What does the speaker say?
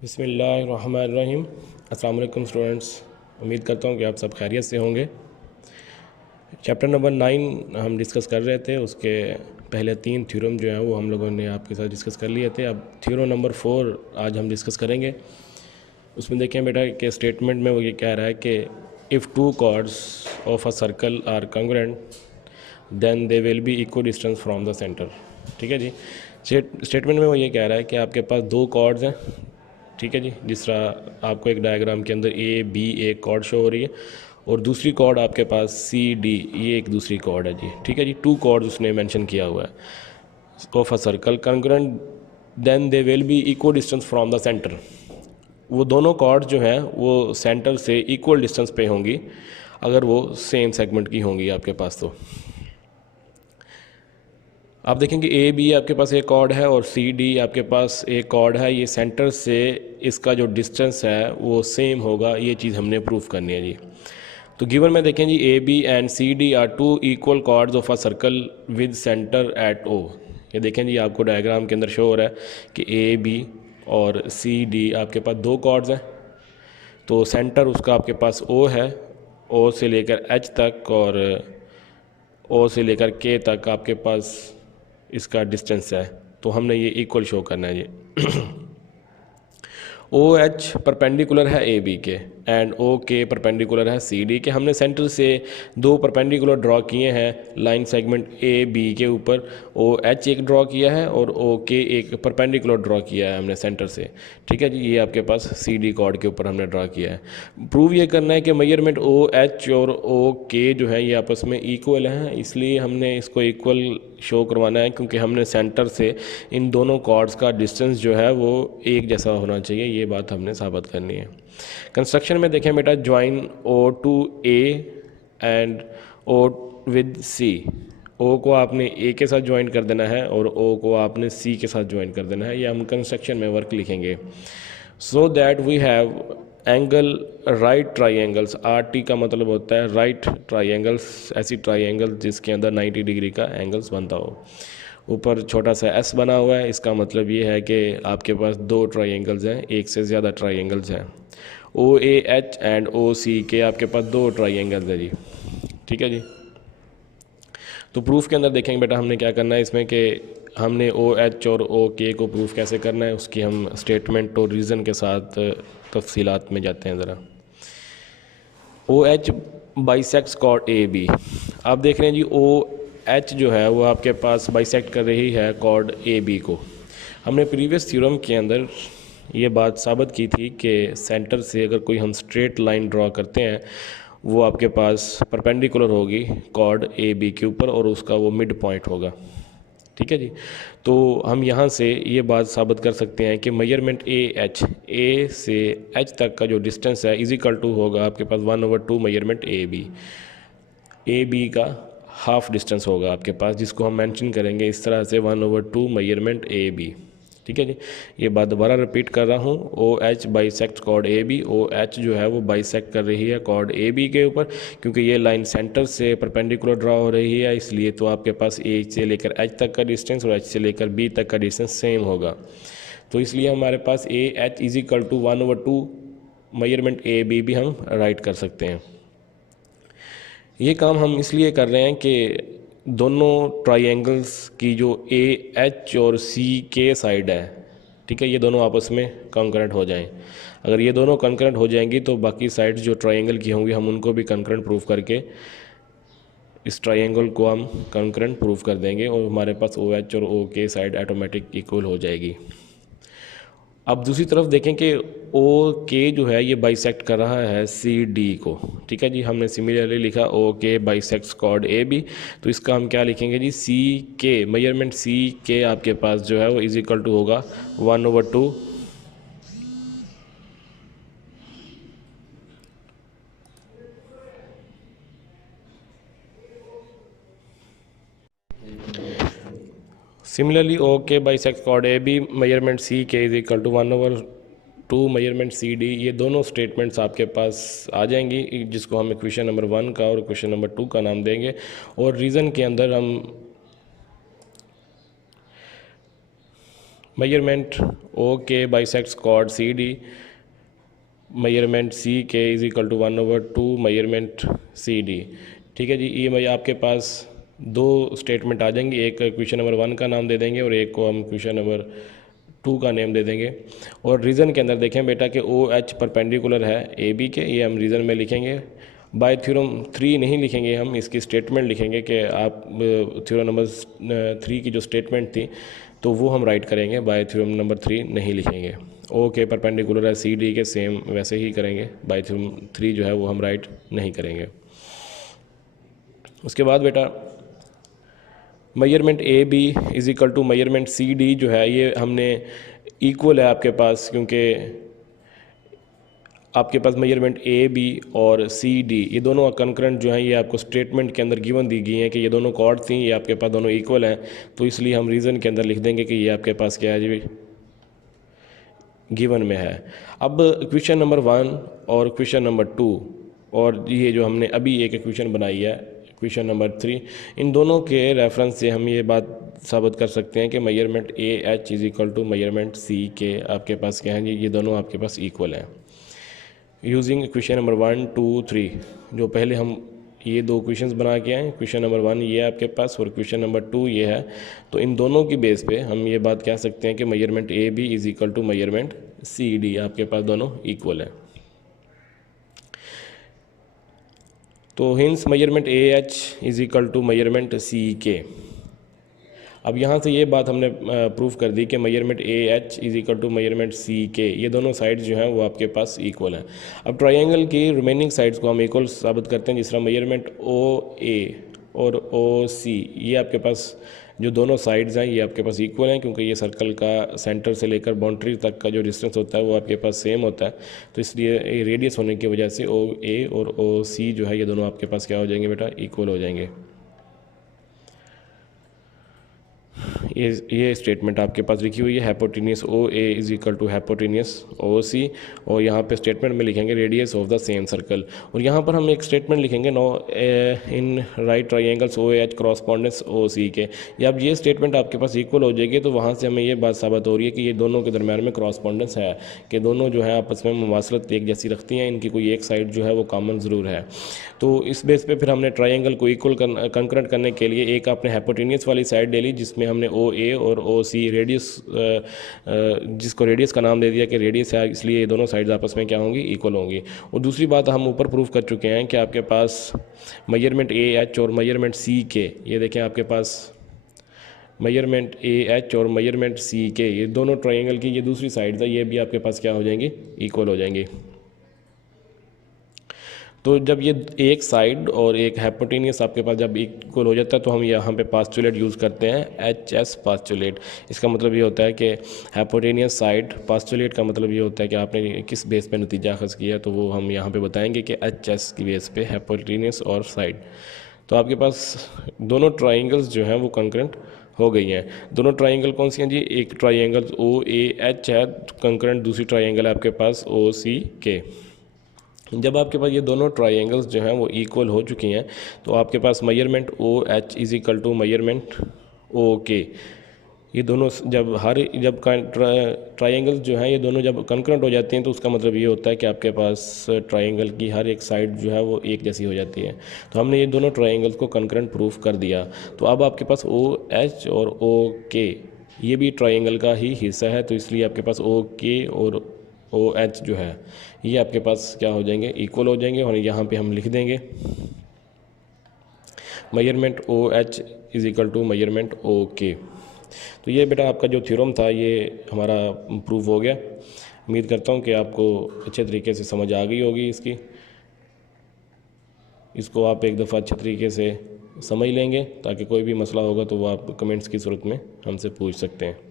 बिस्मिल्लाहिर्रहमानिर्रहीम। अस्सलाम वालेकुम स्टूडेंट्स, उम्मीद करता हूँ कि आप सब खैरियत से होंगे। चैप्टर नंबर 9 हम डिस्कस कर रहे थे, उसके पहले 3 थ्योरम जो हैं वो हम लोगों ने आपके साथ डिस्कस कर लिए थे। अब थ्योरम नंबर 4 आज हम डिस्कस करेंगे। उसमें देखें बेटा कि स्टेटमेंट में वो ये कह रहा है कि if two chords of a circle are congruent then they will be equal distance from the centre. ठीक है जी। स्टेटमेंट में वो ये कह रहा है कि आपके पास 2 कॉर्ड्स हैं, ठीक है जी। जिस तरह आपको एक डायग्राम के अंदर ए बी एक कॉर्ड शो हो रही है और दूसरी कॉर्ड आपके पास सी डी ये एक दूसरी कॉर्ड है जी, ठीक है जी। 2 कॉर्ड उसने मेंशन किया हुआ है of a circle congruent then they will be equal distance from the centre. वो दोनों कॉर्ड जो हैं वो सेंटर से इक्वल डिस्टेंस पे होंगी अगर वो सेम सेगमेंट की होंगी आपके पास। तो आप देखेंगे ए बी आपके पास एक कॉर्ड है और सी डी आपके पास एक कॉर्ड है। ये सेंटर से इसका जो डिस्टेंस है वो सेम होगा, ये चीज़ हमने प्रूफ करनी है जी। तो गिवन में देखें जी A B and C D are 2 equal chords of a circle with centre at O. ये देखें जी आपको डायग्राम के अंदर शो हो रहा है कि ए बी और सी डी आपके पास 2 कॉर्ड्स हैं। तो सेंटर उसका आपके पास ओ है, ओ से लेकर एच तक और ओ से लेकर के तक आपके पास इसका डिस्टेंस है। तो हमने ये इक्वल शो करना है ये ओ एच परपेंडिकुलर है ए बी के एंड ओ के परपेंडिकुलर है सी डी के। हमने सेंटर से 2 परपेंडिकुलर ड्रॉ किए हैं लाइन सेगमेंट ए बी के ऊपर। ओ एच एक ड्रॉ किया है और ओ के एक परपेंडिकुलर ड्रॉ किया है हमने सेंटर से, ठीक है जी। ये आपके पास सी डी कॉर्ड के ऊपर हमने ड्रॉ किया है। प्रूव ये करना है कि मेजरमेंट ओ एच और ओ के जो है ये आपस में इक्वल हैं, इसलिए हमने इसको इक्वल शो करवाना है क्योंकि हमने सेंटर से इन दोनों कॉर्ड्स का डिस्टेंस जो है वो एक जैसा होना चाहिए, ये बात हमने साबित करनी है। कंस्ट्रक्शन में देखें बेटा, join O to A and O with C. O को आपने ए के साथ ज्वाइन कर देना है और ओ को आपने सी के साथ ज्वाइन कर देना है। ये हम कंस्ट्रक्शन में वर्क लिखेंगे। So that we have angle right triangles. R T का मतलब होता है राइट ट्राइंगल्स, ऐसी ट्राइंगल जिसके अंदर 90 डिग्री का एंगल्स बनता हो। ऊपर छोटा सा एस बना हुआ है, इसका मतलब ये है कि आपके पास 2 ट्राइंगल्स हैं, एक से ज़्यादा ट्राइंगल्स हैं। ओ A H and O C K आपके पास 2 ट्राइंगल्स हैं जी, ठीक है जी। तो प्रूफ के अंदर देखेंगे बेटा हमने क्या करना है इसमें कि हमने ओ एच और ओ के को प्रूफ कैसे करना है, उसकी हम स्टेटमेंट और रीज़न के साथ तफसीलात में जाते हैं ज़रा। O H bisects chord A B. आप देख रहे हैं जी ओ एच जो है वो आपके पास बाइसेक्ट कर रही है कॉर्ड ए बी को। हमने प्रीवियस थ्योरम के अंदर ये बात साबित की थी कि सेंटर से अगर कोई हम स्ट्रेट लाइन ड्रॉ करते हैं वो आपके पास परपेंडिकुलर होगी कॉर्ड ए बी के ऊपर और उसका वो मिड पॉइंट होगा, ठीक है जी। तो हम यहाँ से ये बात साबित कर सकते हैं कि मेजरमेंट ए से एच तक का जो डिस्टेंस है इज इक्वल टू होगा आपके पास 1/2 मेजरमेंट ए बी का हाफ डिस्टेंस होगा आपके पास, जिसको हम मेंशन करेंगे इस तरह से 1/2 मेजरमेंट ए बी, ठीक है जी। ये बात दोबारा रिपीट कर रहा हूँ, O H bisect chord A B. O H जो है वो बाइसेक्ट कर रही है कॉर्ड ए बी के ऊपर, क्योंकि ये लाइन सेंटर से परपेंडिकुलर ड्रॉ हो रही है, इसलिए तो आपके पास ए से लेकर एच तक का डिस्टेंस और एच से लेकर बी तक का डिस्टेंस सेम होगा। तो इसलिए हमारे पास A H is equal to 1/2 measurement A B भी हम राइट कर सकते हैं। ये काम हम इसलिए कर रहे हैं कि दोनों ट्राइंगल्स की जो ए एच और सी के साइड है, ठीक है, ये दोनों आपस में कंकरेंट हो जाएं। अगर ये दोनों कंकरेंट हो जाएंगी तो बाकी साइड्स जो ट्राइंगल की होंगी हम उनको भी कंकरेंट प्रूफ करके इस ट्राइंगल को हम कंकरेंट प्रूफ कर देंगे और हमारे पास ओ एच और ओ के साइड ऑटोमेटिक इक्वल हो जाएगी। अब दूसरी तरफ देखें कि ओ के जो है ये बाइसेक्ट कर रहा है सी डी को, ठीक है जी। हमने सिमिलरली लिखा ओ K bisects chord A B, तो इसका हम क्या लिखेंगे जी, सी के मेजरमेंट सी के आपके पास जो है वो इज इक्वल टू होगा 1/2 similarly O K bisect chord A B measurement C K is equal to 1/2 measurement C D. ये दोनों स्टेटमेंट्स आपके पास आ जाएंगी, जिसको हम क्वेश्चन नंबर 1 का और क्वेश्चन नंबर 2 का नाम देंगे और रीज़न के अंदर हम measurement O K bisects chord C D, measurement C K is equal to 1/2 measurement C D. ठीक है जी, ये भाई आपके पास दो स्टेटमेंट आ जाएंगी, एक क्वेश्चन नंबर 1 का नाम दे देंगे और एक को हम क्वेश्चन नंबर 2 का नेम दे देंगे। और रीज़न के अंदर देखें बेटा कि ओ एच परपेंडिकुलर है ए बी के, ये हम रीज़न में लिखेंगे। बाय थ्योरम 3 नहीं लिखेंगे, हम इसकी स्टेटमेंट लिखेंगे कि आप थ्योरम नंबर 3 की जो स्टेटमेंट थी तो वो हम राइट करेंगे, बाय थ्योरम नंबर 3 नहीं लिखेंगे। ओ के परपेंडिकुलर है सी डी के, सेम वैसे ही करेंगे, बाय थ्योरम 3 जो है वो हम राइट नहीं करेंगे। उसके बाद बेटा measurement A B is equal to measurement C D जो है ये हमने इक्वल है आपके पास, क्योंकि आपके पास मेजरमेंट ए बी और सी डी ये दोनों कंकरेंट जो हैं ये आपको स्टेटमेंट के अंदर गिवन दी गई हैं कि ये दोनों कॉर्ड थी, ये आपके पास दोनों इक्वल हैं, तो इसलिए हम रीज़न के अंदर लिख देंगे कि ये आपके पास क्या है जी, गिवन में है। अब क्वेश्चन नंबर 1 और क्वेश्चन नंबर 2 और ये जो हमने अभी एक क्वेश्चन बनाई है क्वेश्चन नंबर 3, इन दोनों के रेफरेंस से हम ये बात साबित कर सकते हैं कि measurement A H is equal to measurement C K आपके पास क्या है जी, ये दोनों आपके पास इक्वल हैं। यूजिंग क्वेश्चन नंबर 1, 2, 3 जो पहले हम ये दो क्वेश्चंस बना के आए, क्वेश्चन नंबर 1 ये आपके पास और क्वेश्चन नंबर 2 ये है, तो इन दोनों की बेस पे हम ये बात कह सकते हैं कि measurement A B is equal to measurement C D आपके पास दोनों इक्वल है। तो hence measurement A H is equal to measurement C K. अब यहाँ से ये बात हमने प्रूफ कर दी कि measurement A H is equal to measurement C K, ये दोनों साइड्स जो हैं वो आपके पास इक्वल हैं। अब ट्रायंगल की रिमेनिंग साइड्स को हम इक्वल साबित करते हैं, जिस तरह मेजरमेंट ओ ए और ओ सी ये आपके पास जो दोनों साइड्स हैं ये आपके पास इक्वल हैं, क्योंकि ये सर्कल का सेंटर से लेकर बाउंड्री तक का जो डिस्टेंस होता है वो आपके पास सेम होता है, तो इसलिए रेडियस होने की वजह से ओ ए और ओ सी जो है ये दोनों आपके पास क्या हो जाएंगे बेटा, इक्वल हो जाएंगे। ये स्टेटमेंट आपके पास लिखी हुई है, hypotenuse O A is equal to hypotenuse O C, और यहाँ पे स्टेटमेंट में लिखेंगे radius of the same circle. और यहाँ पर हम एक स्टेटमेंट लिखेंगे no in right triangles O H correspondence O C K. जब ये स्टेटमेंट आपके पास इक्वल हो जाएगी तो वहाँ से हमें ये बात साबित हो रही है कि ये दोनों के दरम्यान में करॉस्पॉन्डेंस है, कि दोनों जो है आपस में मुमासलत एक जैसी रखती हैं, इनकी कोई एक साइड जो है वो कॉमन ज़रूर है। तो इस बेस पे फिर हमने ट्रायंगल को इक्वल कंकरेंट करने के लिए एक आपने हाइपोटेन्यूस वाली साइड ले ली, जिसमें हमने ओ ए और ओ सी रेडियस जिसको रेडियस का नाम दे दिया कि रेडियस है, इसलिए ये दोनों साइड्स आपस में क्या होंगी, इक्वल होंगी। और दूसरी बात हम ऊपर प्रूफ कर चुके हैं कि आपके पास मेजरमेंट ए एच और मेजरमेंट सी के, ये देखें आपके पास मेजरमेंट ए एच और मेजरमेंट सी के ये दोनों ट्रायंगल की ये दूसरी साइड्स है, ये भी आपके पास क्या हो जाएंगी, इक्वल हो जाएंगी। तो जब ये एक साइड और एक हाइपोटेन्यूस आपके पास जब इक्वल हो जाता है तो हम यहाँ पे पास्टुलेट यूज़ करते हैं एच एस पास्टुलेट। इसका मतलब ये होता है कि हाइपोटेन्यूस साइड, पास्टुलेट का मतलब ये होता है कि आपने किस बेस पे नतीजा अखज़ किया, तो वो हम यहाँ पे बताएंगे कि एच एस की बेस पे हाइपोटेन्यूस और साइड। तो आपके पास दोनों ट्राइंगल्स जो हैं वो कंकरेंट हो गई हैं। दोनों ट्राइंगल कौन सी हैं जी, एक ट्राइंगल ओ ए एच है कंकरेंट, दूसरी ट्राइंगल है आपके पास ओ सी के। जब आपके पास ये दोनों ट्राइंगल्स जो हैं वो इक्वल हो चुकी हैं तो आपके पास measurement O H is equal to measurement O K, ये दोनों जब ट्राइंगल्स जो हैं ये दोनों जब कंकरेंट हो जाती हैं तो उसका मतलब ये होता है कि आपके पास ट्राइंगल की हर एक साइड जो है वो एक जैसी हो जाती है। तो हमने ये दोनों ट्राइंगल्स को कंकरेंट प्रूफ कर दिया। तो अब आपके पास ओ एच और ओ के ये भी ट्राइंगल का ही हिस्सा है, तो इसलिए आपके पास ओ के और ओ एच जो है ये आपके पास क्या हो जाएंगे, इक्वल हो जाएंगे। और यहाँ पे हम लिख देंगे measurement O H is equal to measurement O K. तो ये बेटा आपका जो थ्योरम था ये हमारा प्रूव हो गया। उम्मीद करता हूँ कि आपको अच्छे तरीके से समझ आ गई होगी इसको आप एक दफ़ा अच्छे तरीके से समझ लेंगे, ताकि कोई भी मसला होगा तो वो आप कमेंट्स की सूरत में हमसे पूछ सकते हैं।